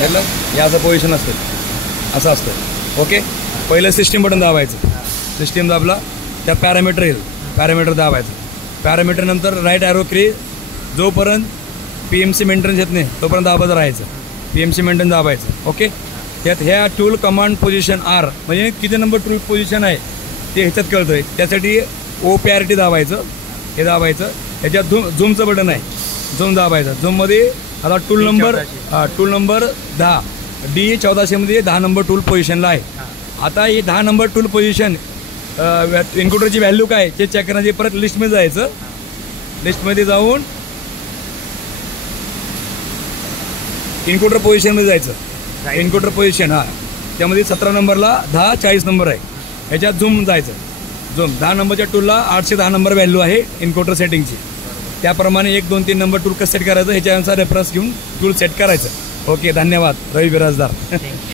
याला हे असं पोझिशन असतं, असं असतं. ओके, पहिलं सिस्टीम बटन दाबायचं. सिस्टीम दाबला त्या पॅरामीटर येईल, पॅरामीटर दाबायचं. पॅरामीटर नंतर राईट ॲरो की जोपर्यंत PMC मेंटेनन्स येत नाही तोपर्यंत दाबत राहायचं. PMC maintenance दाबायचं. ओके, त्यात ह्या टूल कमांड पोझिशन R म्हणजे किती नंबर टूल पोझिशन आहे ते ह्याच्यात कळतं आहे. त्यासाठी OPRT दाबायचं, हे दाबायचं. ह्याच्यात झूमचं बटन आहे, झूम दाबायचं. झूममध्ये आता टूल नंबर 10 D1400मध्ये 10 नंबर टूल पोझिशनला आहे. आता ही 10 नंबर टूल पोझिशन इन्कोडरची व्हॅल्यू काय ते चेक करण्याची परत लिस्टमध्ये जायचं. लिस्टमध्ये जाऊन इन्कोडर पोझिशनमध्ये जायचं. इन्कोडर पोझिशन त्यामध्ये 17 नंबरला 1040 नंबर आहे. ह्याच्यात झूम जायचं. झूम 10 नंबरच्या टूलला 810 नंबर व्हॅल्यू आहे इन्कोडर सेटिंगची. त्याप्रमाणे 1, 2, 3 नंबर टूल कसं सेट करायचं ह्याच्यानुसार रेफरन्स घेऊन टूल सेट करायचं. ओके, धन्यवाद रवी बिराजदार.